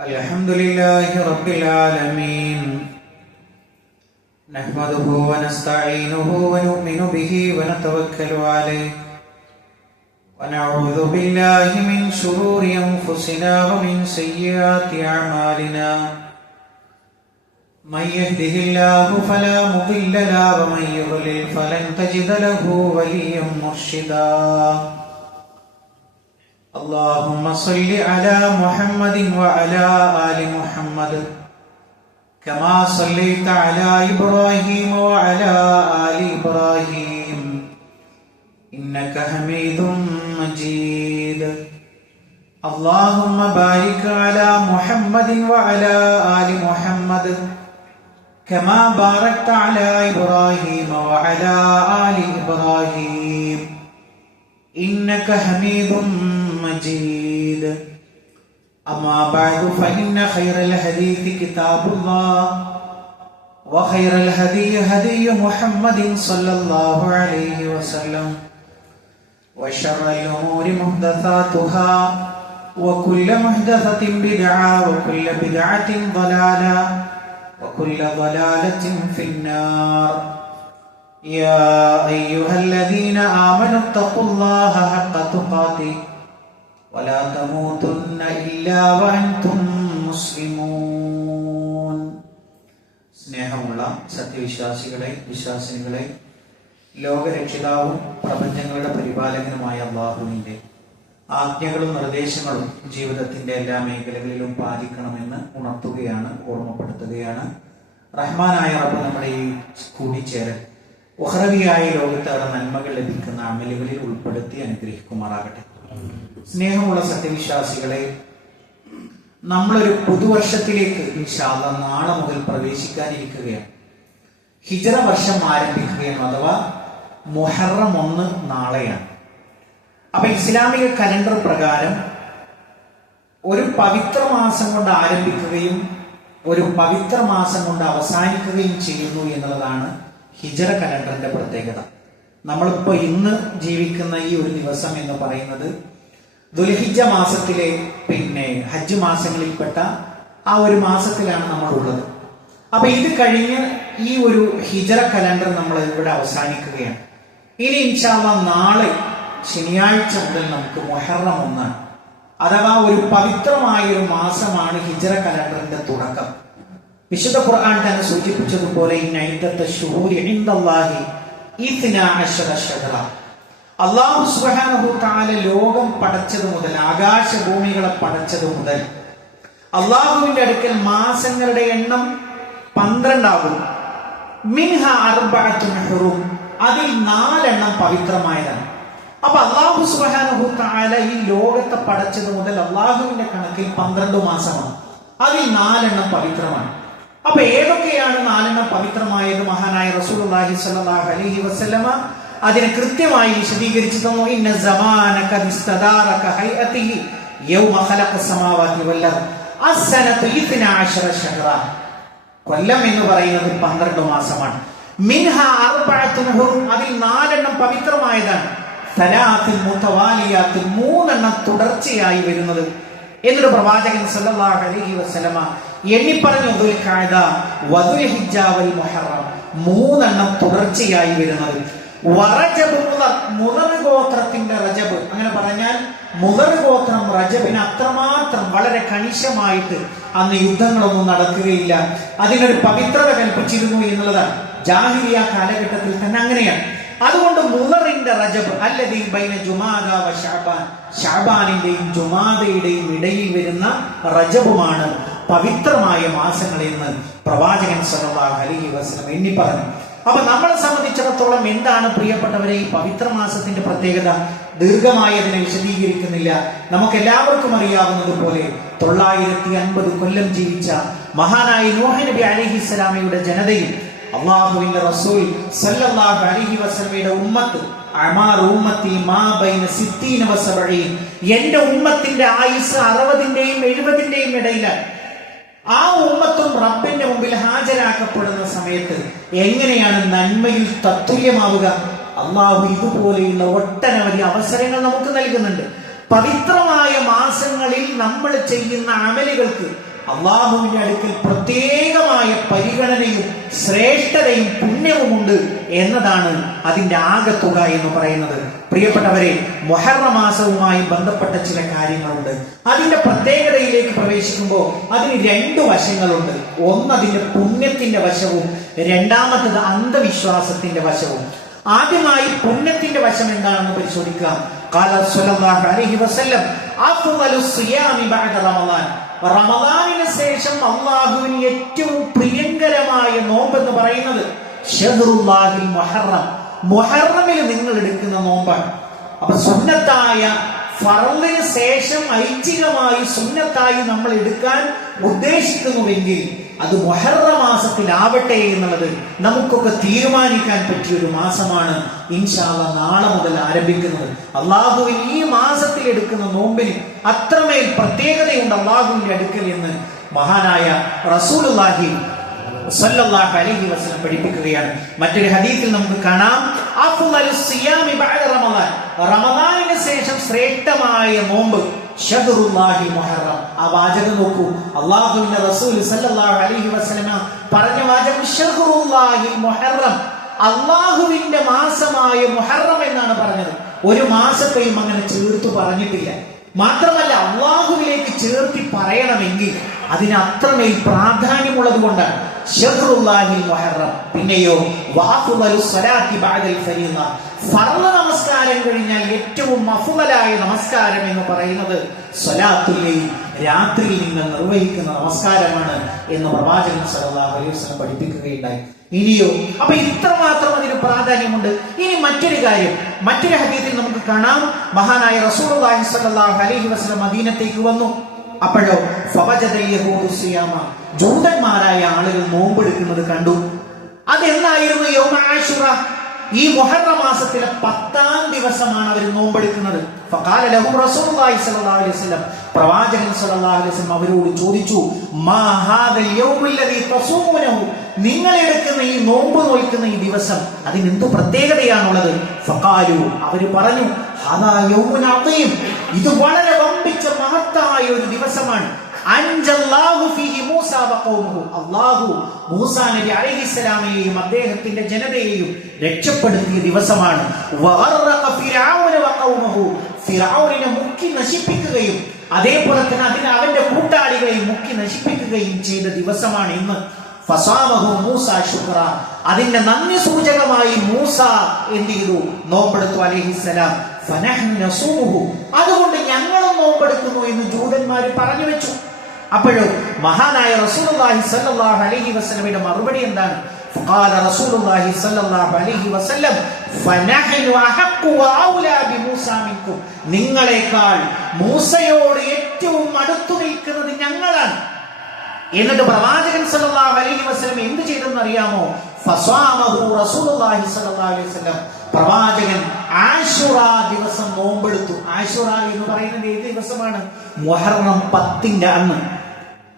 الحمد لله رب العالمين نحمده ونستعينه ونؤمن به ونتوكل عليه ونعوذ بالله من شرور أنفسنا ومن سيئات أعمالنا من يهده الله فلا مضل له ومن يضلل فلن تجد له وليا مرشدا اللهم صل على محمد وعلى آل محمد كما صليت على إبراهيم وعلى آل إبراهيم إنك حميد مجيد اللهم بارك على محمد وعلى آل محمد كما باركت على إبراهيم وعلى آل إبراهيم إنك حميد مجيد أما بعد فإن خير الحديث كتاب الله وخير الهدي هدي محمد صلى الله عليه وسلم وشر الأمور محدثاتها وكل محدثة بدعة وكل بدعة ضلالة وكل ضلالة في النار يا أيها الذين آمنوا اتقوا الله حق تقاته ولا تموتن إلا وأنتم مسلمون സ്നേഹമുള്ള സത്യവിശ്വാസികളെ വിശ്വാസിനികളെ ലോകരക്ഷിതാവും പ്രപഞ്ചങ്ങളുടെ പരിപാലകനുമായ അല്ലാഹുവിന്റെ ആജ്ഞകളും നിർദ്ദേശങ്ങളും ജീവിതത്തിന്റെ എല്ലാ മേഖലകളിലും പാലിക്കണമെന്ന് ഉണർത്തുകയാണ്, ഓർമ്മപ്പെടുത്തുകയാണ്. റഹ്മാനായ റബ്ബ് നമ്മുടെ ഈ കൂടിച്ചേരൽ ഉഖ്റവിയായ ലോകത്തേറെ നന്മകൾ ലഭിക്കുന്ന അമലുകളിൽ ഉൾപ്പെടുത്തി അനുഗ്രഹിക്കുമാറാകട്ടെ. സ്നേഹമുള്ള സത്യവിശ്വാസികളെ, നമ്മളൊരു പുതുവർഷത്തിലേക്ക് ഇൻഷാ അല്ലാഹ് നാളെ മുതൽ പ്രവേശിക്കാനിരിക്കുകയാണ്. ഹിജ്റ വർഷം ആരംഭിക്കുകയാണ്, അഥവാ മുഹറം 1 നാളെയാണ്. അപ്പൊ ഇസ്ലാമിക കലണ്ടർ പ്രകാരം ഒരു പവിത്ര മാസം കൊണ്ട് ആരംഭിക്കുകയും ഒരു പവിത്ര മാസം കൊണ്ട് അവസാനിക്കുകയും ചെയ്യുന്നു എന്നുള്ളതാണ് ഹിജ്റ കലണ്ടറിന്റെ പ്രത്യേകത. നമ്മളിപ്പോ ഇന്ന് ജീവിക്കുന്ന ഈ ഒരു ദിവസം എന്ന് പറയുന്നത് ദുൽഹിജ്ജ മാസത്തിലെ ഹജ്ജ് മാസങ്ങളിൽപ്പെട്ട ആ ഒരു മാസത്തിലാണ് നമ്മൾ ഉള്ളത്. അപ്പൊ ഇത് കഴിഞ്ഞ് ഈ ഒരു ഹിജ്റ കലണ്ടർ നമ്മൾ ഇവിടെ അവസാനിക്കുകയാണ്. ഇനി ഇൻഷാ അല്ലാഹ് നാളെ ശനിയാഴ്ച മുതൽ നമുക്ക് മുഹറം 1 അഥവാ ഒരു പവിത്രമായ ഒരു മാസമാണ് ഹിജ്റ കലണ്ടറിന്റെ തുടക്കം. വിശുദ്ധ ഖുർആൻ തന്നെ സൂചിപ്പിച്ചതുപോലെ അല്ലാഹു സുബ്ഹാനഹു തആല ലോകം പടച്ചത് മുതൽ, ആകാശഭൂമികളെ പടച്ചത് മുതൽ അള്ളാഹുവിന്റെ അടുക്കൽ മാസങ്ങളുടെ എണ്ണം 12 ആകും. മിൻഹ അർബഅത്തുൻ ഹുറും, അതിൽ 4 പവിത്രമായതാണ്. അപ്പൊ അല്ലാഹു സുബ്ഹാനഹു തആല ഈ ലോകത്തെ പടച്ചത് മുതൽ അള്ളാഹുവിന്റെ കണക്കിൽ 12 മാസമാണ്, അതിൽ 4 പവിത്രമാണ്. അപ്പൊ ഏതൊക്കെയാണ് 4 പവിത്രമായത്? മഹാനായ റസൂലുള്ളാഹി സ്വല്ലല്ലാഹു അലൈഹി വസല്ലമ അതിനെ കൃത്യമായി വിശദീകരിച്ചു തന്നു. ഇന്ന സമാന ഖദ് ഇസ്തദാറ കഹൈഅതിഹി യൗമ ഖലഖ സമാവാതി വൽ അർദ് അസ്സനതു 12 ശഹ്റ. കൊല്ലം എന്ന് പറയുന്നത് 12 മാസമാണ്. മിൻഹ അർബഅത്തുൻ ഹുറും, അതിൽ 4 പവിത്രമായതാണ്. സലാത്തുൽ മുതവാലിയാത്ത്, 3 തുടർച്ചയായി വരുന്നത്. എന്നിട്ട് പ്രവാചകൻ സല്ലല്ലാഹു അലൈഹി വസല്ലമ എണ്ണി പറഞ്ഞു, ദുൽഖഅദ വദുൽഹിജ്ജ വൽ മുഹറം, 3 തുടർച്ചയായി വരുന്നത്. വറജബ് മുദർ ഗോത്രത്തിന്റെ റജബ്, അങ്ങനെ പറഞ്ഞാൽ മുദർ ഗോത്രം റജബിന് അത്രമാത്രം വളരെ കണിശമായിട്ട് അന്ന് യുദ്ധങ്ങളൊന്നും നടക്കുകയില്ല, അതിനൊരു പവിത്രത കൽപ്പിച്ചിരുന്നു എന്നുള്ളതാണ്. ജാഹിലിയ കാലഘട്ടത്തിൽ തന്നെ അങ്ങനെയാണ്. അതുകൊണ്ട് മുദറിന്റെ റജബ് അല്ലദീ ബൈന ജുമാദ വ ശഅബാൻ, ശഅബാനിന്റെയും ജുമാദയുടെയും ഇടയിൽ വരുന്ന റജബുമാണ് പവിത്രമായ മാസങ്ങൾ എന്ന് പ്രവാചകൻ സല്ലല്ലാഹു അലൈഹി വസല്ലം എണ്ണി പറഞ്ഞു. അപ്പൊ നമ്മളെ സംബന്ധിച്ചിടത്തോളം എന്താണ് പ്രിയപ്പെട്ടവരെ ഈ പവിത്ര മാസത്തിന്റെ പ്രത്യേകത? ദീർഘമായി അതിനെ വിശദീകരിക്കുന്നില്ല. നമുക്ക് എല്ലാവർക്കും അറിയാവുന്നതുപോലെ 950 കൊല്ലം ജീവിച്ച മഹാനായ നൂഹ് നബി അലൈഹിസ്സലാമയുടെ ജനതയും അല്ലാഹുവിന്റെ റസൂൽ സല്ലല്ലാഹു അലൈഹി വസല്ലമയുടെ ഉമ്മത്ത് അമാർ ഉമ്മത്തി മാ ബൈന 60 വ 70, എന്റെ ഉമ്മത്തിന്റെ ആയുസ് 60ന്റെയും 70ന്റെയും ഇടയിലാണ്. ആ ഉമ്മത്തും റബ്ബിന്റെ മുമ്പിൽ ഹാജരാക്കപ്പെടുന്ന സമയത്ത് എങ്ങനെയാണ് നന്മയിൽ തത്തുല്യമാവുക? അള്ളാഹു ഇതുപോലെയുള്ള ഒട്ടനവധി അവസരങ്ങൾ നമുക്ക് നൽകുന്നുണ്ട്. പവിത്രമായ മാസങ്ങളിൽ നമ്മൾ ചെയ്യുന്ന അമലുകൾക്ക് അള്ളാഹുവിന്റെ അടുക്കൽ പ്രത്യേകമായ പരിഗണനയും ശ്രേഷ്ഠതയും പുണ്യവുമുണ്ട് എന്നതാണ് അതിന്റെ ആകത്തുക എന്ന് പറയുന്നത്. പ്രിയപ്പെട്ടവരെ, മുഹറം മാസവുമായി ബന്ധപ്പെട്ട ചില കാര്യങ്ങളുണ്ട്. അതിന്റെ പ്രത്യേകതയിലേക്ക് പ്രവേശിക്കുമ്പോൾ അതിന് രണ്ട് വശങ്ങളുണ്ട്. ഒന്ന് അതിന്റെ പുണ്യത്തിന്റെ വശവും, രണ്ടാമത്തത് അന്ധവിശ്വാസത്തിന്റെ വശവും. ആദ്യമായി പുണ്യത്തിന്റെ വശം എന്താണെന്ന് പരിശോധിക്കാം. ഖാല സ്വല്ലല്ലാഹു അലൈഹി വസല്ലം അഫ്ളലു സിയാമി ബഅദ റമളാൻ. റമളാനിന് ശേഷം അല്ലാഹുവിന് ഏറ്റവും പ്രിയങ്കരമായ നോമ്പ് എന്ന് പറയുന്നത് ശഹ്റുല്ലാഹിൽ മുഹറം, മുഹറമിൽ നിങ്ങൾ എടുക്കുന്ന നോമ്പാണ്. അപ്പൊ സുന്നത്തായ ഫർളിന് ശേഷം ഐച്ഛികമായി സുന്നത്തായി നമ്മൾ എടുക്കാൻ ഉദ്ദേശിക്കുന്നുവെങ്കിൽ അത് മുഹറം മാസത്തിലാവട്ടെ എന്നുള്ളത് നമുക്കൊക്കെ തീരുമാനിക്കാൻ പറ്റിയ ഒരു മാസമാണ് ഇൻഷാ അല്ലാഹ് നാളെ മുതൽ ആരംഭിക്കുന്നത്. അള്ളാഹുവിൻ ഈ മാസത്തിൽ എടുക്കുന്ന നോമ്പിന് അത്രമേൽ പ്രത്യേകതയുണ്ട് അള്ളാഹുവിന്റെ അടുക്കൽ എന്ന് മഹാനായ റസൂലുള്ളാഹി സ്വല്ലല്ലാഹു അലൈഹി വസല്ലം പഠിപ്പിക്കുകയാണ്. മറ്റൊരു ഹദീസിൽ നമുക്ക് കാണാം, അഫ്ളലു സിയാമി ബഅദ റമളാൻ, റമളാനിന് ശേഷം ശ്രേഷ്ഠമായ നോമ്പ് ശഹ്റുല്ലാഹിൽ മുഹറം. ആ വാചകം നോക്കൂ, അല്ലാഹുവിന്റെ റസൂൽ സ്വല്ലല്ലാഹു അലൈഹി വസല്ലം പറഞ്ഞ വാചകം ശഹ്റുല്ലാഹിൽ മുഹറം, അല്ലാഹുവിന്റെ മാസമായ മുഹറം എന്നാണ് പറഞ്ഞത്. ഒരു മാസത്തെയും അങ്ങനെ ചേർത്ത് പറഞ്ഞിട്ടില്ല. മാത്രമല്ല, അള്ളാഹുവിലേക്ക് ചേർത്തി പറയണമെങ്കിൽ അതിന് അത്രമേൽ പ്രാധാന്യമുള്ളത് കൊണ്ടാണ് ശഹ്റുല്ലാഹിൽ മുഹറം. പിന്നെയോ വഅഫ്ളലു സ്വലാത്തി ബഅദൽ ഫരീള, ഫർള് നമസ്കാരം കഴിഞ്ഞാൽ ഏറ്റവും അഫ്ളലായ നമസ്കാരം എന്ന് പറയുന്നത് സ്വലാത്തുൽ ലൈൽ, രാത്രിയിൽ നിങ്ങൾ നിർവഹിക്കുന്ന നമസ്കാരമാണ് എന്ന് പ്രവാചകൻ സല്ലല്ലാഹു അലൈഹി വസല്ലം പഠിപ്പിക്കുകയുണ്ടായി. ഇനിയോ, അപ്പൊ ഇത്രമാത്രം അതിന് പ്രാധാന്യമുണ്ട്. ഇനി മറ്റൊരു കാര്യം, മറ്റൊരു ഹദീസിൽ നമുക്ക് കാണാം, മഹാനായ റസൂലുള്ളാഹി സ്വല്ലല്ലാഹു അലൈഹി വസല്ലം മദീനത്തേക്ക് വന്നു. അപ്പോഴോ ഫവജദ യഹൂദു സിയാമ, ജൂതന്മാരായ ആളുകൾ നോമ്പെടുക്കുന്നത് കണ്ടു. അതെന്നായിരുന്നു? യൗമ ആശുറ, ഈ മുഹറം മാസത്തിലെ 10-ാം ദിവസമാണ് അവർ നോമ്പെടുക്കുന്നത്. ഫഖാല ലഹും റസൂലുള്ളാഹി സ്വല്ലല്ലാഹു അലൈഹി വസല്ലം, പ്രവാചകൻ സ്വല്ലല്ലാഹു അലൈഹി വസല്ലം അവരോട് ചോദിച്ചു, മാ ഹാദൽ യൗമുല്ലദീ തസൂമുനഹു, നിങ്ങൾ എടുക്കുന്ന ഈ നോമ്പ് നോൽക്കുന്ന ഈ ദിവസം അതിന് എന്ത് പ്രത്യേകതയാണുള്ളത്? ഫഖാലു, അവര് പറഞ്ഞു, ഹദാ യൗമുൻ അദീം, ഇത് വളരെ വമ്പിച്ച മഹത്തായ ഒരു ദിവസമാണ്. അൻജല്ലാഹു ഫീഹി മൂസ വഖൗമുഹു, അല്ലാഹു മൂസാ നബി അലൈഹിസ്സലാമിനെയും അദ്ദേഹത്തിന്റെ ജനതയെയും രക്ഷപ്പെടുത്തിയ ദിവസമാണ്. വഗറഖ ഫിർഔന വഖൗമുഹു, ഫിർഔനെ മുക്കി നശിപ്പിക്കുകയും അതേപോലെ തന്നെ അതിനെ അവന്റെ കൂട്ടാളികളെയും മുക്കി നശിപ്പിക്കുകയും ചെയ്ത ദിവസമാണ് ഇന്ന്. ഫസാമഹു മൂസ ശുക്ര, അതിന്റെ നന്ദി സൂചകമായി മൂസ എന്ത് ചെയ്തു? നോമ്പെടുത്തു അലൈഹിസ്സലാം. ഫനഹ്നു നസൂമുഹു, അതുകൊണ്ട് ഞങ്ങളും നോമ്പെടുക്കുന്നു എന്ന് ജൂതന്മാർ പറഞ്ഞു വെച്ചു. അപ്പോഴോ മഹാനായ റസൂലുള്ളാഹി സ്വല്ലല്ലാഹു അലൈഹി വസല്ലമയുടെ മറുപടി എന്താണ്? ഫഖാല റസൂലുള്ളാഹി സ്വല്ലല്ലാഹു അലൈഹി വസല്ലം ഫനഹ്നു അഹഖു വഔലാ ബിമൂസാ മിൻകും, നിങ്ങളെക്കാൾ മൂസയോട് ഏറ്റവും അടുത്തു നിൽക്കുന്നത് ഞങ്ങളാണ്. എന്നിട്ട് പ്രവാചകൻ സല്ലല്ലാഹു അലൈഹി വസല്ലം എന്ത് ചെയ്തെന്ന് അറിയാമോ? ഫസാമഹു റസൂലുള്ളാഹി സ്വല്ലല്ലാഹു അലൈഹി വസല്ലം, പ്രവാചകൻ ആശുറ ദിവസം നോമ്പെടുത്തു. ആശുറ എന്ന് പറയുന്നത് ഏത് ദിവസമാണ്? മുഹറം 10-ന്റെ അന്ന്.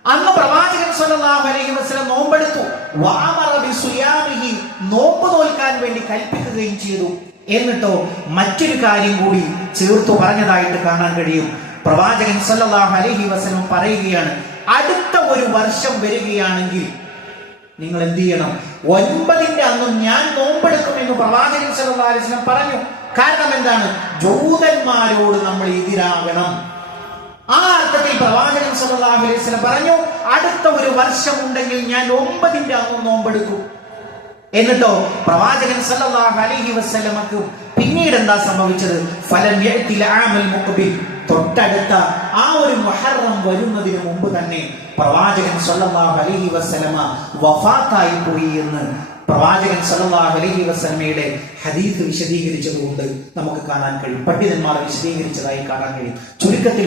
അന്ന് പ്രവാചകൻ സല്ലല്ലാഹു അലൈഹി വസല്ലം നോമ്പെടുത്തു. വഅമറ ബിസിയാമിഹി, നോമ്പ് നോൽക്കാൻ വേണ്ടി കൽപ്പിക്കുകയും ചെയ്തു. എന്നിട്ടോ മറ്റൊരു കാര്യം കൂടി ചേർത്തു പറഞ്ഞതായിട്ട് കാണാൻ കഴിയും. പ്രവാചകൻ സല്ലല്ലാഹു അലൈഹി വസല്ലം പറയുകയാണ്, അടുത്ത ഒരു വർഷം വരികയാണെങ്കിൽ നിങ്ങൾ എന്ത് ചെയ്യണം? 9-ന്റെ അന്നും ഞാൻ നോമ്പെടുക്കും എന്ന് പ്രവാചകൻ സല്ലല്ലാഹു അലൈഹി വസല്ലം പറഞ്ഞു. കാരണം എന്താണ്? ജൂതന്മാരോട് നമ്മൾ എതിരാകണം. ആ അർത്ഥത്തിൽ പ്രവാചകൻ സല്ലല്ലാഹു അലൈഹി വസല്ലം പറഞ്ഞു, അടുത്ത ഒരു വർഷം ഉണ്ടെങ്കിൽ ഞാൻ 9-ന്റെ അന്നും നോമ്പെടുക്കും. എന്നിട്ടോ പ്രവാചകൻ സല്ലല്ലാഹു അലൈഹി വസല്ലമക്ക് പിന്നീട് എന്താ സംഭവിച്ചത്? ഫലം യഅതിൽ ആമൽ മുഖ്ബിൽ, തൊട്ടടുത്ത ആ ഒരു മുഹറം വരുന്നതിന് മുമ്പ് തന്നെ പ്രവാചകൻ സല്ലല്ലാഹു അലൈഹി വസല്ലമ വഫാത്തായി പോയി എന്ന് പ്രവാചകൻ സല്ലല്ലാഹു അലൈഹി വസല്ലമയുടെ ഹദീസ് വിശദീകരിച്ചതുകൊണ്ട് നമുക്ക് കാണാൻ കഴിയും. പണ്ഡിതന്മാർ വിശദീകരിച്ചതായി കാണാൻ കഴിയും. ചുരുക്കത്തിൽ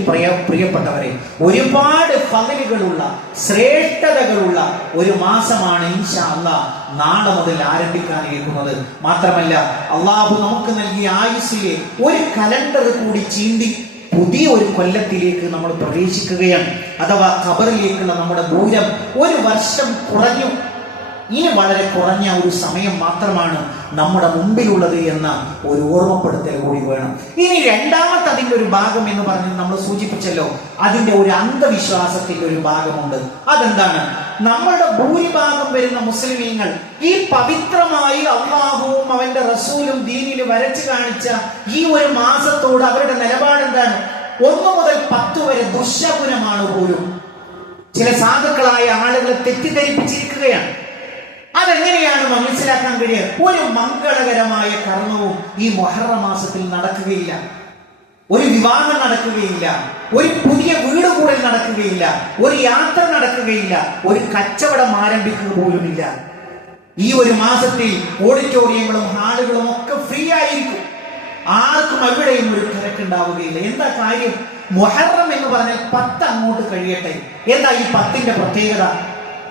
പ്രിയപ്പെട്ടവരെ, ഒരുപാട് ഫളലുകളുള്ള ശ്രേഷ്ഠതകളുള്ള ഒരു മാസമാണ് ഇൻഷാ അല്ലാഹ് നാളെ മുതൽ ആരംഭിക്കാനിരിക്കുന്നത്. മാത്രമല്ല, അള്ളാഹു നമുക്ക് നൽകിയ ആയുസ്സിലെ ഒരു കലണ്ടർ കൂടി ചീന്തി പുതിയ ഒരു കൊല്ലത്തിലേക്ക് നമ്മൾ പ്രവേശിക്കുകയാണ്. അഥവാ ഖബറിലേക്കുള്ള നമ്മുടെ ദൂരം ഒരു വർഷം കുറഞ്ഞു. ഇനി വളരെ കുറഞ്ഞ ഒരു സമയം മാത്രമാണ് നമ്മുടെ മുമ്പിലുള്ളത് എന്ന ഒരു ഓർമ്മപ്പെടുത്തൽ കൂടി വേണം. ഇനി രണ്ടാമത്തെ അതിന്റെ ഒരു ഭാഗം എന്ന് പറഞ്ഞ് നമ്മൾ സൂചിപ്പിച്ചല്ലോ, അതിന്റെ ഒരു അന്ധവിശ്വാസത്തിന്റെ ഒരു ഭാഗമുണ്ട്. അതെന്താണ്? നമ്മളുടെ ഭൂരിഭാഗം വരുന്ന മുസ്ലിമീങ്ങൾ ഈ പവിത്രമായി അള്ളാഹുവും അവന്റെ റസൂലും ദീനിൽ വരച്ചു കാണിച്ച ഈ ഒരു മാസത്തോട് അവരുടെ നിലപാട് എന്താണ്? 1 മുതൽ 10 വരെ ദുശകുനമാണ് പോലും. ചില സാധുക്കളായ ആളുകളെ തെറ്റിദ്ധരിപ്പിച്ചിരിക്കുകയാണ്. അതെങ്ങനെയാണ് മനസ്സിലാക്കാൻ കഴിയുക? ഒരു മംഗളകരമായ കർമ്മവും ഈ മുഹറം മാസത്തിൽ നടക്കുകയില്ല. ഒരു വിവാഹം നടക്കുകയില്ല, ഒരു പുതിയ വീട് കൂടൽ നടക്കുകയില്ല, ഒരു യാത്ര നടക്കുകയില്ല, ഒരു കച്ചവടം ആരംഭിക്കുക പോലുമില്ല. ഈ ഒരു മാസത്തിൽ ഓഡിറ്റോറിയങ്ങളും ഹാളുകളും ഒക്കെ ഫ്രീ ആയിരിക്കും. ആർക്കും എവിടെയും ഒരു തിരക്കുണ്ടാവുകയില്ല. എന്താ കാര്യം? മുഹറം എന്ന് പറഞ്ഞാൽ 10 അങ്ങോട്ട് കഴിയട്ടെ. എന്താ ഈ 10ന്റെ പ്രത്യേകത?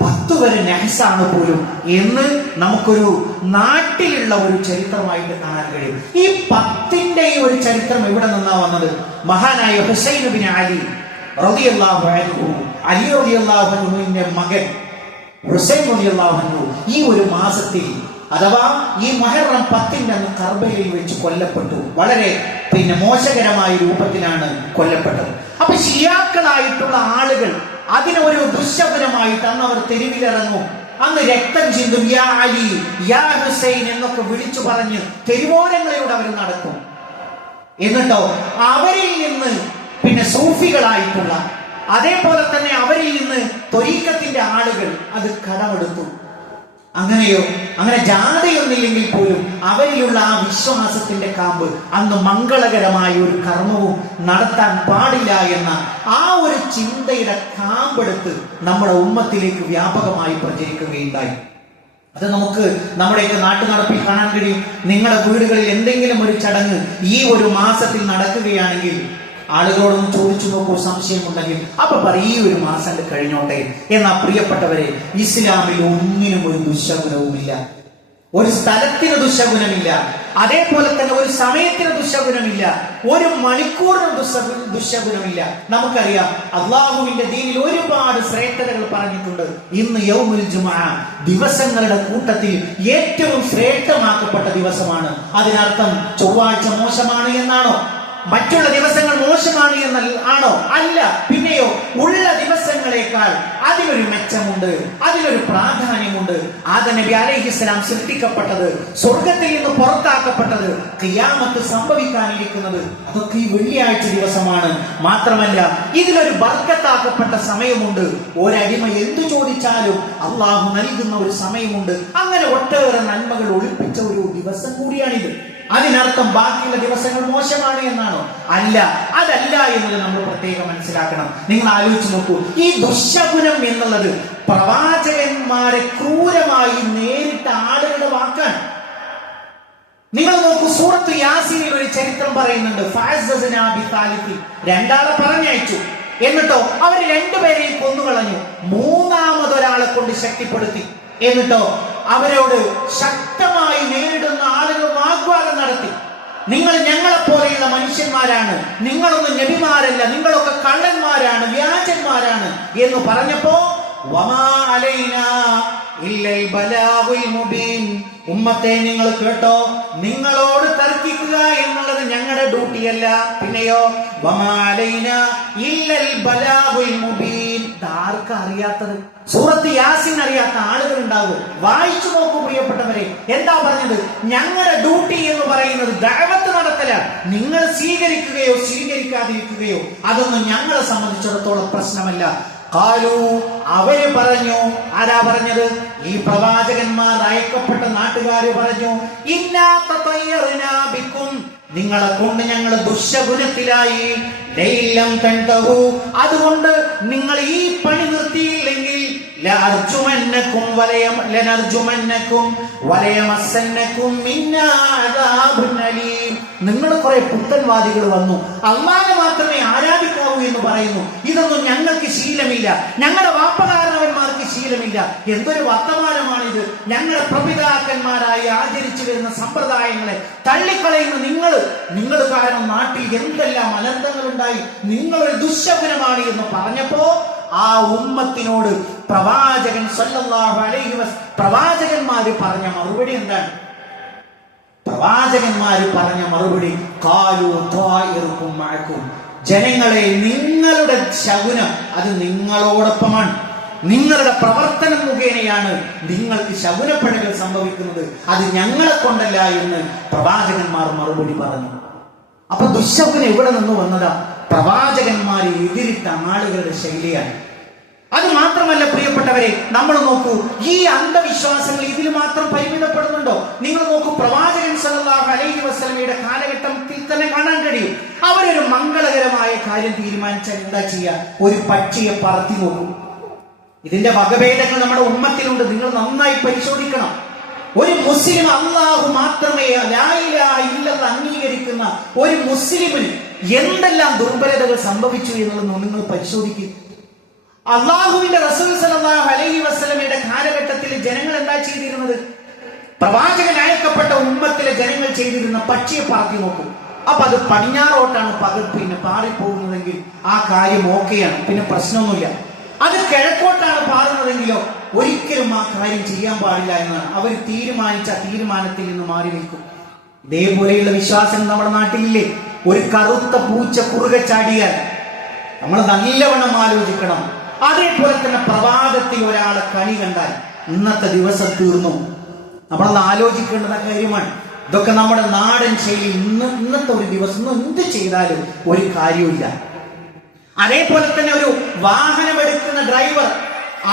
10 വരെ നഹ്സാണ് പോലും എന്ന് നമുക്കൊരു നാട്ടിലുള്ള ഒരു ചരിത്രമായിട്ട് കാണാൻ കഴിയും. ഈ 10ന്റെ ഈ ഒരു ചരിത്രം എവിടെ നിന്നാ വന്നത്? മഹാനായ ഹുസൈൻ ബിൻ അലി റളിയല്ലാഹു അൻഹു, അലി റളിയല്ലാഹു അൻഹുവിന്റെ മകൻ ഹുസൈൻ റളിയല്ലാഹു അൻഹു ഈ ഒരു മാസത്തിൽ, അഥവാ ഈ മുഹറം 10ന്റെ അന്ന് കർബലയിൽ വെച്ച് കൊല്ലപ്പെട്ടു. വളരെ മോശകരമായ രൂപത്തിലാണ് കൊല്ലപ്പെട്ടത്. അപ്പൊ ഷിയാക്കളായിട്ടുള്ള ആളുകൾ അതിനെ ഒരു ദുശകുനമായിട്ട് അന്ന് അവർ തെരുവിലിറങ്ങും. അന്ന് രക്തം ചിന്തും, യാ അലി യാ ഹുസൈൻ എന്നൊക്കെ വിളിച്ചു പറഞ്ഞ് തെരുവോരങ്ങളിലൂടെ അവർ നടക്കും. എന്നിട്ടോ അവരിൽ നിന്ന് സൂഫികളായിട്ടുള്ള, അതേപോലെ തന്നെ അവരിൽ നിന്ന് ത്വരീഖത്തിന്റെ ആളുകൾ അത് കടമെടുത്തു. അങ്ങനെ ജാഥയൊന്നില്ലെങ്കിൽ പോലും അവരിലുള്ള ആ വിശ്വാസത്തിന്റെ കാമ്പ് അന്ന് മംഗളകരമായ ഒരു കർമ്മവും നടത്താൻ പാടില്ല എന്ന ആ ഒരു ചിന്തയുടെ കാമ്പെടുത്ത് നമ്മുടെ ഉമ്മത്തിലേക്ക് വ്യാപകമായി പ്രചരിക്കുകയുണ്ടായി. അത് നമുക്ക് നമ്മുടെയൊക്കെ നാട്ടുനടപ്പിൽ കാണാൻ കഴിയും. നിങ്ങളുടെ വീടുകളിൽ എന്തെങ്കിലും ഒരു ചടങ്ങ് ഈ ഒരു മാസത്തിൽ നടക്കുകയാണെങ്കിൽ ആളുകളോടൊന്ന് ചോദിച്ചു നോക്കൂ, സംശയമുണ്ടെങ്കിൽ. അപ്പൊ പറയും ഈ ഒരു മാസം കഴിഞ്ഞോട്ടെ. എന്നാ പ്രിയപ്പെട്ടവരെ, ഇസ്ലാമിൽ ഒന്നിനും ഒരു ദുശകുനവുമില്ല. ഒരു സ്ഥലത്തിന് ദുശകുനമില്ല, അതേപോലെ തന്നെ ഒരു സമയത്തിന് ദുശകുനമില്ല, ഒരു മണിക്കൂറിനും ദുശകുനമില്ല. നമുക്കറിയാം അള്ളാഹുവിന്റെ ദീനിൽ ഒരുപാട് ശ്രേഷ്ഠതകൾ പറഞ്ഞിട്ടുണ്ട്. ഇന്ന് യൗമുൽ ജുമുഅ, ദിവസങ്ങളുടെ കൂട്ടത്തിൽ ഏറ്റവും ശ്രേഷ്ഠമാക്കപ്പെട്ട ദിവസമാണ്. അതിനർത്ഥം ചൊവ്വാഴ്ച മോശമാണ് എന്നാണോ? മറ്റുള്ള ദിവസങ്ങൾ മോശമാണ് ആണോ? അല്ല. പിന്നെയോ, ഉള്ള ദിവസങ്ങളെക്കാൾ അതിനൊരു മെച്ചമുണ്ട്, അതിനൊരു പ്രാധാന്യമുണ്ട്. ആദം നബി അലൈഹിസ്സലാം സൃഷ്ടിക്കപ്പെട്ടത്, സ്വർഗത്തിൽ നിന്ന് പുറത്താക്കപ്പെട്ടത്, ഖിയാമത്ത് സംഭവിക്കാനിരിക്കുന്നത് അതൊക്കെ ഈ വെള്ളിയാഴ്ച ദിവസമാണ്. മാത്രമല്ല ഇതിലൊരു ബർക്കത്താക്കപ്പെട്ട സമയമുണ്ട്. ഒരടിമ എന്തു ചോദിച്ചാലും അള്ളാഹു നൽകുന്ന ഒരു സമയമുണ്ട്. അങ്ങനെ ഒട്ടേറെ നന്മകൾ ഒളിപ്പിച്ച ഒരു ദിവസം കൂടിയാണിത്. അതിനർത്ഥം ബാക്കിയുള്ള ദിവസങ്ങൾ മോശമാണ് എന്നാണോ? അല്ല, അതല്ല എന്നത് നമ്മൾ പ്രത്യേകം മനസ്സിലാക്കണം. നിങ്ങൾ ആലോചിച്ച് നോക്കൂ, ഈ ദുശകുനം എന്നുള്ളത് പ്രവാചകന്മാരെ ക്രൂരമായി നേരിട്ട ആളുകളുടെ വാക്കാണ്. നിങ്ങൾ നോക്കൂ, സൂറത്ത് യാസീനിൽ ഒരു ചരിത്രം പറയുന്നുണ്ട്. രണ്ടാളെ പറഞ്ഞയച്ചു, എന്നിട്ടോ അവര് രണ്ടുപേരെയും കൊന്നുകളഞ്ഞു. മൂന്നാമതൊരാളെ കൊണ്ട് ശക്തിപ്പെടുത്തി. എന്നിട്ടോ അവരോട് ശക്തമായി നേരിടുന്ന ആളുകൾ വാഗ്വാദം നടത്തി. നിങ്ങൾ ഞങ്ങളെപ്പോലെയുള്ള മനുഷ്യന്മാരാണ്, നിങ്ങളൊന്നും നബിമാരല്ല, നിങ്ങളൊക്കെ കള്ളന്മാരാണ്, വ്യാജന്മാരാണ് എന്ന് പറഞ്ഞപ്പോ വമാ അലൈനാ ഇല്ലൽ ബലാഗുൽ മുബീൻ, ഉമ്മത്തെ നിങ്ങൾ കേട്ടോ, നിങ്ങളോട് തർക്കിക്കുക എന്നുള്ളത് ഞങ്ങളുടെ ഡ്യൂട്ടിയല്ല. പിന്നെയോ വമാ അലൈനാ ഇല്ലൽ ബലാഗുൽ മുബീൻ. ആർക്കാ അറിയാത്തത്? സൂറത്ത് യാസീൻ അറിയാത്ത ആളുകൾ ഉണ്ടാവും. വായിച്ചു നോക്കൂ പ്രിയപ്പെട്ടവരെ, എന്താ പറഞ്ഞത്? ഞങ്ങളുടെ ഡ്യൂട്ടി എന്ന് പറയുന്നത് ദഅവത്ത് നടത്തലാണ്. നിങ്ങൾ സ്വീകരിക്കുകയോ സ്വീകരിക്കാതിരിക്കുകയോ അതൊന്നും ഞങ്ങളെ സംബന്ധിച്ചിടത്തോളം പ്രശ്നമല്ല. ഖാലു, അവര് പറഞ്ഞു. ആരാ പറഞ്ഞത്? ഈ പ്രവാചകന്മാർ, അയക്കപ്പെട്ട നാട്ടുകാര് പറഞ്ഞു. ഇന്നാ തതയ്യർനാ ബിക്കും, നിങ്ങളെ കൊണ്ട് ഞങ്ങൾ ദുശകുനത്തിലായി. ലൈലം തൻതഹു, അതുകൊണ്ട് നിങ്ങൾ ഈ പണി നിർത്തിയില്ലെങ്കിൽ ലഅർജുമന്നകും ലനർജുമന്നകും വലയമസ്സന്നകും മിന്നാ അദാബുൻ അലീം. നിങ്ങൾ കുറെ പുത്തൻവാദികൾ വന്നു, അല്ലാഹനെ മാത്രമേ ആരാധിക്കാവൂ എന്ന് പറയുന്നു. ഇതൊന്നും ഞങ്ങൾക്ക് ശീലമില്ല, ഞങ്ങളുടെ വാപ്പകാരണവന്മാർക്ക് ശീലമില്ല. എന്തൊരു വർത്തമാനമാണിത്? ഞങ്ങളുടെ പ്രപിതാക്കന്മാരായി ആചരിച്ചു വരുന്ന സമ്പ്രദായങ്ങളെ തള്ളിക്കളയുന്ന നിങ്ങൾ കാരണം നാട്ടിൽ എന്തെല്ലാം അനർത്ഥങ്ങൾ ഉണ്ടായി, നിങ്ങളൊരു ദുശകുനമാണ് എന്ന് പറഞ്ഞപ്പോ ആ ഉമ്മത്തിനോട് പ്രവാചകൻ സല്ലല്ലാഹു അലൈഹി വസല്ലം, പ്രവാചകന്മാര് പറഞ്ഞ മറുപടി എന്താണ്? പ്രവാചകന്മാര് പറഞ്ഞ മറുപടി ഖാലൂ ത്വാഇറുക്കും മഅക്കും, ജനങ്ങളെ നിങ്ങളുടെ ശകുനം അത് നിങ്ങളോടൊപ്പമാണ്, നിങ്ങളുടെ പ്രവർത്തനം മുഖേനയാണ് നിങ്ങൾക്ക് ശകുനപ്പഴകൾ സംഭവിക്കുന്നത്, അത് ഞങ്ങളെ കൊണ്ടല്ല എന്ന് പ്രവാചകന്മാർ മറുപടി പറഞ്ഞു. അപ്പൊ ദുശകുനം എവിടെ നിന്ന് വന്നതാ? പ്രവാചകന്മാരെ എതിരിട്ട ആളുകളുടെ ശൈലിയാണ്. അത് മാത്രമല്ല പ്രിയപ്പെട്ടവരെ, നമ്മൾ നോക്കൂ, ഈ അന്ധവിശ്വാസങ്ങൾ ഇതിൽ മാത്രം പരിമിതപ്പെടുന്നുണ്ടോ? നിങ്ങൾ നോക്കൂ, പ്രവാചകൻ സല്ലല്ലാഹു അലൈഹി വസല്ലമയുടെ കാലഘട്ടത്തിൽ തന്നെ കാണാൻ കഴിയും. അവരൊരു മംഗളകരമായ കാര്യം തീരുമാനിച്ചാൽ എന്താ ചെയ്യുക? ഒരു പക്ഷിയെ പറത്തി നോക്കും. ഇതിന്റെ വകഭേദങ്ങൾ നമ്മുടെ ഉമ്മത്തിലുണ്ട്, നിങ്ങൾ നന്നായി പരിശോധിക്കണം. ഒരു മുസ്ലിം അല്ലാഹു മാത്രമേ ലാ ഇലാഹ ഇല്ലല്ലാഹ് അംഗീകരിക്കുന്ന ഒരു മുസ്ലിമിന് എന്തെല്ലാം ദുർബലതകൾ സംഭവിച്ചു എന്നുള്ളത് നിങ്ങൾ പരിശോധിക്കുക. അള്ളാഹുവിന്റെ റസൂൽ സല്ലല്ലാഹു അലൈഹി വസല്ലമയുടെ കാലഘട്ടത്തിൽ ജനങ്ങൾ എന്താ ചെയ്തിരുന്നത്? പ്രവാചകൻ അയക്കപ്പെട്ട ഉമ്മത്തിലെ ജനങ്ങൾ ചെയ്തിരുന്ന പക്ഷിയെ പറത്തി നോക്കും. അപ്പൊ അത് പടിഞ്ഞാറോട്ടാണ് പാറിപ്പോകുന്നതെങ്കിൽ ആ കാര്യം ഓക്കെയാണ്, പിന്നെ പ്രശ്നമൊന്നുമില്ല. അത് കിഴക്കോട്ടാണ് പാറുന്നതെങ്കിലോ ഒരിക്കലും ആ കാര്യം ചെയ്യാൻ പാടില്ല എന്നാണ് അവർ തീരുമാനിച്ച തീരുമാനത്തിൽ നിന്ന് മാറി നിൽക്കും. ഇതേപോലെയുള്ള വിശ്വാസം നമ്മുടെ നാട്ടിലില്ലേ? ഒരു കറുത്ത പൂച്ച കുറുകെ ചാടിയാൽ നമ്മൾ നല്ലവണ്ണം ആലോചിക്കണം. അതേപോലെ തന്നെ പ്രഭാതത്തിൽ ഒരാളെ കണി കണ്ടാൽ ഇന്നത്തെ ദിവസം തീർന്നു. നമ്മളത് ആലോചിക്കേണ്ടുന്ന കാര്യമാണ്. ഇതൊക്കെ നമ്മുടെ നാടൻ ശൈലി. ഇന്നത്തെ ഒരു ദിവസം എന്ത് ചെയ്താലും ഒരു കാര്യമില്ല. അതേപോലെ തന്നെ ഒരു വാഹനം എടുക്കുന്ന ഡ്രൈവർ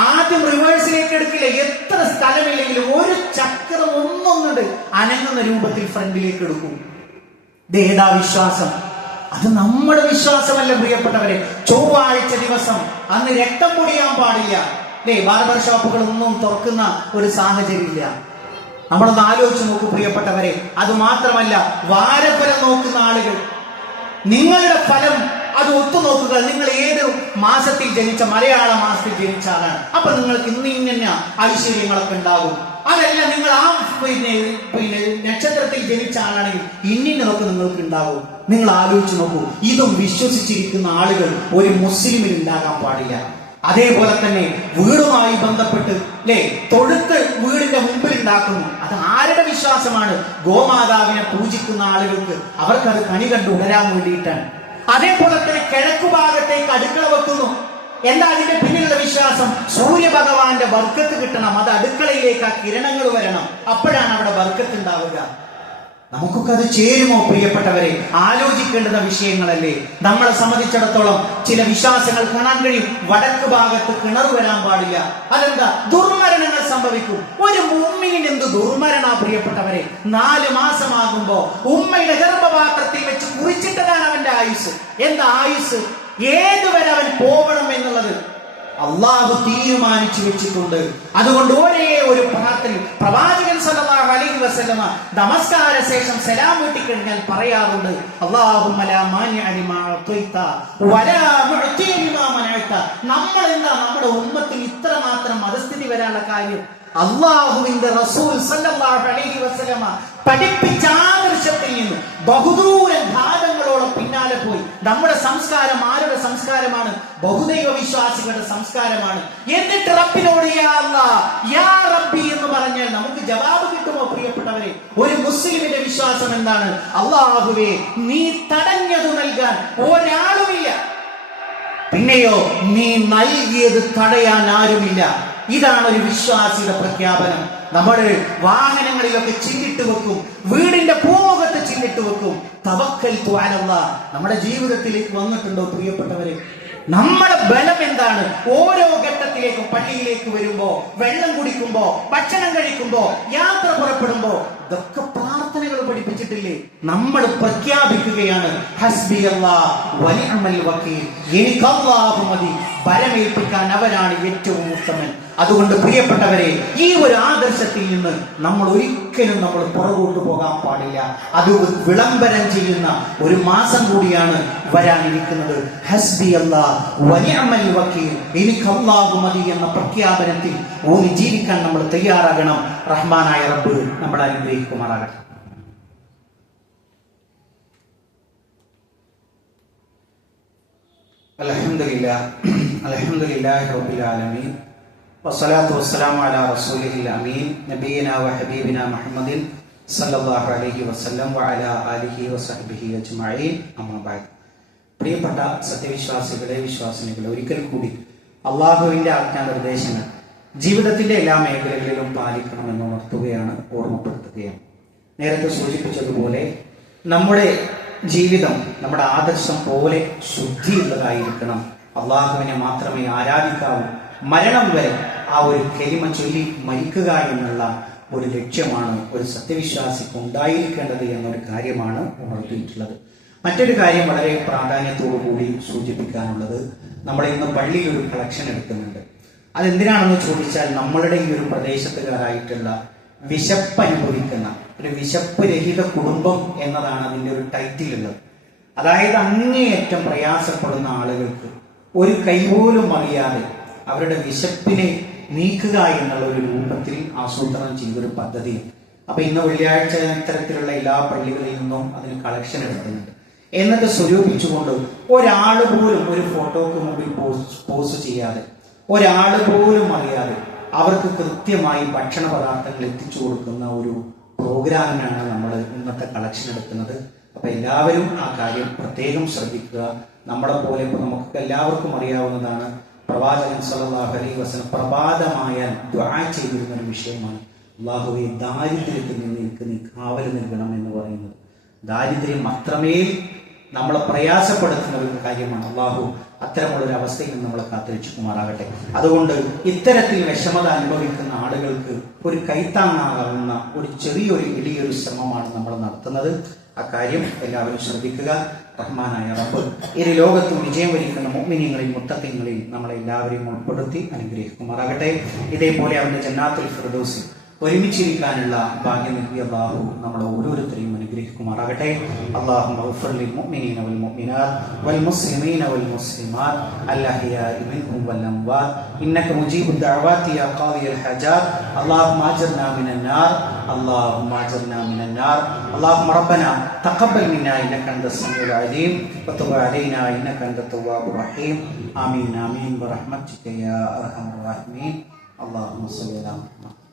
ആദ്യം റിവേഴ്സിലേക്ക് എടുക്കില്ല. എത്ര സ്ഥലമില്ലെങ്കിലും ഒരു ചക്രം ഒന്നൊന്നുണ്ട് അനങ്ങുന്ന രൂപത്തിൽ ഫ്രണ്ടിലേക്ക് എടുക്കും. ഇതേതാ വിശ്വാസം? അത് നമ്മുടെ വിശ്വാസമല്ല പ്രിയപ്പെട്ടവരെ. ചൊവ്വാഴ്ച ദിവസം അന്ന് രക്തം പൊടിയാൻ പാടില്ല. ബാർബർ ഷോപ്പുകളൊന്നും തുറക്കുന്ന ഒരു സാഹചര്യമില്ല. നമ്മളൊന്ന് ആലോചിച്ച് നോക്കൂ പ്രിയപ്പെട്ടവരെ. അത് മാത്രമല്ല, വാരഫലം നോക്കുന്ന ആളുകൾ, നിങ്ങളുടെ ഫലം അത് ഒത്തുനോക്കുക. നിങ്ങൾ ഏത് മാസത്തിൽ ജനിച്ച, മലയാള മാസത്തിൽ ജനിച്ച ആളാണ്, അപ്പൊ നിങ്ങൾക്ക് ഇന്ന ഐശ്വര്യങ്ങളൊക്കെ ഉണ്ടാകും. അതല്ല, നിങ്ങൾ ആ നക്ഷത്രത്തിൽ ജനിച്ച ആളാണെങ്കിൽ ഇന്നതൊക്കെ നിങ്ങൾക്ക് ഉണ്ടാകും. നിങ്ങൾ ആലോചിച്ച് നോക്കൂ. ഇതും വിശ്വസിച്ചിരിക്കുന്ന ആളുകൾ ഒരു മുസ്ലിമിൽ ഉണ്ടാകാൻ പാടില്ല. അതേപോലെ തന്നെ വീടുമായി ബന്ധപ്പെട്ട് തൊഴുത്ത് വീടിന്റെ മുമ്പിൽ ഉണ്ടാക്കുന്നു. അത് ആരുടെ വിശ്വാസമാണ്? ഗോമാതാവിനെ പൂജിക്കുന്ന ആളുകൾക്ക് അവർക്കത് കണി കണ്ടു ഉണരാൻ വേണ്ടിയിട്ടാണ്. അതേപോലെ തന്നെ കിഴക്കു ഭാഗത്തേക്ക് അടുക്കള വെക്കുന്നു. എന്താ അതിന്റെ പിന്നിലുള്ള വിശ്വാസം? സൂര്യഭഗവാന്റെ ബർക്കത്ത് കിട്ടണം, അത് അടുക്കളയിലേക്ക് ആ കിരണങ്ങൾ വരണം, അപ്പോഴാണ് അവിടെ ബർക്കത്ത് ഉണ്ടാവുക. നമുക്കൊക്കെ അത് ചേരുമോ പ്രിയപ്പെട്ടവരെ? ആലോചിക്കേണ്ടുന്ന വിഷയങ്ങളല്ലേ. നമ്മളെ സംബന്ധിച്ചിടത്തോളം ചില വിശ്വാസങ്ങൾ കാണാൻ കഴിയും. വടക്ക് ഭാഗത്ത് കിണർ വരാൻ പാടില്ല. അതെന്താ? ദുർമരണങ്ങൾ സംഭവിക്കും. ഒരു മുഅ്മിനിന് എന്ത് ദുർമരണ പ്രിയപ്പെട്ടവരെ? 4 മാസമാകുമ്പോ ഉമ്മയുടെ ഗർഭപാത്രത്തിൽ വെച്ച് കുറിച്ചിട്ടതാണ് അവന്റെ ആയുസ്. എന്താ ആയുസ്? ഏതുവരെ അവൻ പോകണം എന്നുള്ളത് അള്ളാഹു തീരുമാനിച്ചു വെച്ചിട്ടുണ്ട്. അതുകൊണ്ട് ഒരേ ഒരു പ്രാർത്ഥന പ്രവാചകൻ സല്ലല്ലാഹു അലൈഹി വസല്ലമ നമസ്കാര ശേഷം സലാം വീട്ടിക്കഴിഞ്ഞാൽ പറയാറുണ്ട്, അല്ലാഹുമ്മ ലാ മാനിഅ ലിമാ അഅ്തൈത വലാ മുഅ്തി ലിമാ മനഅത. നമ്മൾ എന്താ നമ്മുടെ ഉമ്മത്തിൽ ഇത്രമാത്രം മതസ്ഥിതി വരാനുള്ള കാര്യം? അള്ളാഹുവിന്റെ റസൂൽ സല്ലല്ലാഹു അലൈഹി വസല്ലമ പഠിപ്പിച്ച ആദർശത്തിൽ നിന്ന് ബഹുദൂരം ഭാഗങ്ങളോളം പിന്നാലെ പോയി. നമ്മുടെ സംസ്കാരം ആരുടെ സംസ്കാരമാണ്? ബഹുദൈവ വിശ്വാസികളുടെ സംസ്കാരമാണ്. എന്നിട്ട് റബ്ബിനോട് യാ അല്ലാഹ് യാ റബ്ബി എന്ന് പറഞ്ഞാൽ നമുക്ക് ജവാബ് കിട്ടുമോ പ്രിയപ്പെട്ടവരെ? ഒരു മുസ്ലിമിന്റെ വിശ്വാസം എന്താണ്? അല്ലാഹുവേ, നീ തടഞ്ഞത് നൽകാൻ ഒരാളുമില്ല, പിന്നെയോ നീ നൽകിയത് തടയാൻ ആരുമില്ല. ഇതാണ് ഒരു വിശ്വാസിയുടെ പ്രഖ്യാപനം. നമ്മൾ വാഹനങ്ങളിലൊക്കെ ചില്ലിട്ട് വെക്കും, വീടിന്റെ പൂമുഖത്ത് ചില്ലിട്ട് വെക്കും. തവക്കൽതു അലല്ലാഹ് നമ്മുടെ ജീവിതത്തിലേക്ക് വന്നിട്ടുണ്ടോ പ്രിയപ്പെട്ടവരെ? നമ്മുടെ ബലം എന്താണ്? ഓരോ ഘട്ടത്തിലേക്കും, പള്ളിയിലേക്ക് വരുമ്പോ, വെള്ളം കുടിക്കുമ്പോ, ഭക്ഷണം കഴിക്കുമ്പോ, യാത്ര പുറപ്പെടുമ്പോ, ഇതൊക്കെ പ്രാർത്ഥനകൾ പഠിപ്പിച്ചിട്ടില്ലേ? നമ്മൾ പ്രഖ്യാപിക്കുകയാണ്, ഹസ്ബി അല്ലാഹ് വനിഅമൽ വകീൽ, എനിക്ക് അല്ലാഹു മതി, ബലമേൽപ്പിക്കാൻ അവരാണ് ഏറ്റവും ഉത്തമൻ. അതുകൊണ്ട് പ്രിയപ്പെട്ടവരെ, ഈ ഒരു ആദർശത്തിൽ നിന്ന് നമ്മൾ ഒരിക്കലും പുറകോട്ട് പോകാൻ പാടില്ല. അത് വിളംബരം ചെയ്യുന്ന ഒരു മാസം കൂടിയാണ് വരാനിരിക്കുന്നത്. ഹസ്ബി അല്ലാഹ് വനിഅമൽ വകീൽ, എനിക്ക് അല്ലാഹു മതി എന്ന പ്രഖ്യാപനത്തിൽ ഊന്നി ജീവിക്കാൻ നമ്മൾ തയ്യാറാകണം. റഹ്മാനായ റബ്ബ് നമ്മളെ അനുഗ്രഹിക്കുമാറാകട്ടെ. അൽഹംദുലില്ലാഹി റബ്ബിൽ ആലമീൻ വസ്സലാത്തു വസ്സലാമു അലാ റസൂലിഹിൽ അമീൻ നബിയിനാ വഹബീബിനാ മുഹമ്മദിൻ സല്ലല്ലാഹു അലൈഹി വസല്ലം വഅലാ ആലിഹി വസഹ്ബിഹി അജ്മഈൻ. അമ്മാ ബഅദ്. പ്രിയപ്പെട്ട സത്യവിശ്വാസികളെ, വിശ്വാസിനികളെ, ഒരിക്കൽ കൂടി അള്ളാഹുവിന്റെ ആജ്ഞാനിർദ്ദേശങ്ങൾ ജീവിതത്തിന്റെ എല്ലാ മേഖലകളിലും പാലിക്കണമെന്ന് ഉണർത്തുകയാണ്, ഓർമ്മപ്പെടുത്തുകയാണ്. നേരത്തെ സൂചിപ്പിച്ചതുപോലെ നമ്മുടെ ജീവിതം നമ്മുടെ ആദർശം പോലെ ശുദ്ധിയുള്ളതായിരിക്കണം. അള്ളാഹുവിനെ മാത്രമേ ആരാധിക്കാവൂ. മരണം വരെ ആ ഒരു കലിമ ചൊല്ലി മരിക്കുക എന്നുള്ള ഒരു ലക്ഷ്യമാണ് ഒരു സത്യവിശ്വാസിക്ക് ഉണ്ടായിരിക്കേണ്ടത് എന്നൊരു കാര്യമാണ് ഉണർത്തിയിട്ടുള്ളത്. മറ്റൊരു കാര്യം വളരെ പ്രാധാന്യത്തോടു കൂടി സൂചിപ്പിക്കാനുള്ളത്, നമ്മൾ ഇന്ന് പള്ളിയിൽ ഒരു കളക്ഷൻ എടുക്കുന്നുണ്ട്. അതെന്തിനാണെന്ന് ചോദിച്ചാൽ, നമ്മളുടെ ഈ ഒരു പ്രദേശത്തുകാരായിട്ടുള്ള വിശപ്പ് അനുഭവിക്കുന്ന ഒരു വിശപ്പ് രഹിത കുടുംബം എന്നതാണ് അതിൻ്റെ ഒരു ടൈറ്റിൽ ഉള്ളത്. അതായത് അങ്ങേയറ്റം പ്രയാസപ്പെടുന്ന ആളുകൾക്ക് ഒരു കൈപോലും അറിയാതെ അവരുടെ വിശപ്പിനെ നീക്കുക എന്നുള്ള ഒരു രൂപത്തിൽ ആസൂത്രണം ചെയ്തൊരു പദ്ധതിയാണ്. അപ്പൊ ഇന്ന് വെള്ളിയാഴ്ച ഇത്തരത്തിലുള്ള എല്ലാ പള്ളികളിൽ നിന്നും അതിന് കളക്ഷൻ എടുക്കുന്നുണ്ട്. എന്നിട്ട് സ്വരൂപിച്ചുകൊണ്ട് ഒരാൾ പോലും ഒരു ഫോട്ടോക്ക് മുമ്പിൽ പോസ്റ്റ് ചെയ്യാതെ, ഒരാൾ പോലും അറിയാതെ അവർക്ക് കൃത്യമായി ഭക്ഷണ പദാർത്ഥങ്ങൾ എത്തിച്ചു കൊടുക്കുന്ന ഒരു പ്രോഗ്രാമിനാണ് നമ്മൾ ഇന്നത്തെ കളക്ഷൻ എടുക്കുന്നത്. അപ്പൊ എല്ലാവരും ആ കാര്യം പ്രത്യേകം ശ്രദ്ധിക്കുക. നമ്മളെ പോലെ ഇപ്പൊ നമുക്ക് എല്ലാവർക്കും അറിയാവുന്നതാണ്, പ്രവാചകൻ സല്ലല്ലാഹു അലൈഹി വസല്ലം പ്രഭാതമായാൽ ദുആ ചെയ്തിരുന്ന ഒരു വിഷയമാണ്, അല്ലാഹുവേ ദാരിദ്ര്യത്തിൽ നിന്ന് എനിക്ക് നീ കാവൽ നൽകണം എന്ന് പറയുന്നത്. ദാരിദ്ര്യം അത്രമേൽ നമ്മളെ പ്രയാസപ്പെടുത്തുന്ന ഒരു കാര്യമാണ്. അള്ളാഹു അത്തരമുള്ളൊരു അവസ്ഥയിൽ നിന്ന് നമ്മളെ കാത്തുരക്ഷിക്കുമാറാകട്ടെ. അതുകൊണ്ട് ഇത്തരത്തിൽ വിഷമത അനുഭവിക്കുന്ന ആളുകൾക്ക് ഒരു കൈത്താങ്ങാകാവുന്ന ഒരു ചെറിയൊരു എളിയൊരു ശ്രമമാണ് നമ്മൾ നടത്തുന്നത്. അക്കാര്യം എല്ലാവരും ശ്രദ്ധിക്കുക. റഹ്മാനായ റബ്ബ് ഇരു ലോകത്തും വിജയം വരിക്കുന്ന മുഅ്മിനീങ്ങളിൽ മുത്തഖീങ്ങളിൽ നമ്മളെല്ലാവരെയും ഉൾപ്പെടുത്തി അനുഗ്രഹിക്കുമാറാകട്ടെ. ഇതേപോലെ അവന്റെ ജന്നാത്തുൽ ഫിർദൗസിൽ ഒരുമിച്ചിരിക്കാനുള്ള ഭാഗ്യം നൽകിയ അല്ലാഹു നമ്മളെ ഓരോരുത്തരെയും അനുഗ്രഹിക്കുമാറാകട്ടെ. അല്ലാഹുമ്മ ഗ്ഫിർ ലിൽ മുഅ്മിനീന വൽ മുഅ്മിനാത്ത് വൽ മുസ്ലിമീന വൽ മുസ്ലിമാത്ത് അൽഅഹ്യാഇ മിൻഹും വൽ അംവാത്ത് ഇന്നക മുജീബുദ് ദഅവാതി യാ ഖാദിയൽ ഹജാത്ത്. അല്ലാഹുമ്മ അജ്ർനാ മിനൻ നാർ, اللهم اجرنا من النار. اللهم ربنا تقبل منا انك انت السميع العليم وتب علينا انك انت التواب الرحيم. امين امين برحمتك يا ارحم الراحمين. اللهم صل على محمد.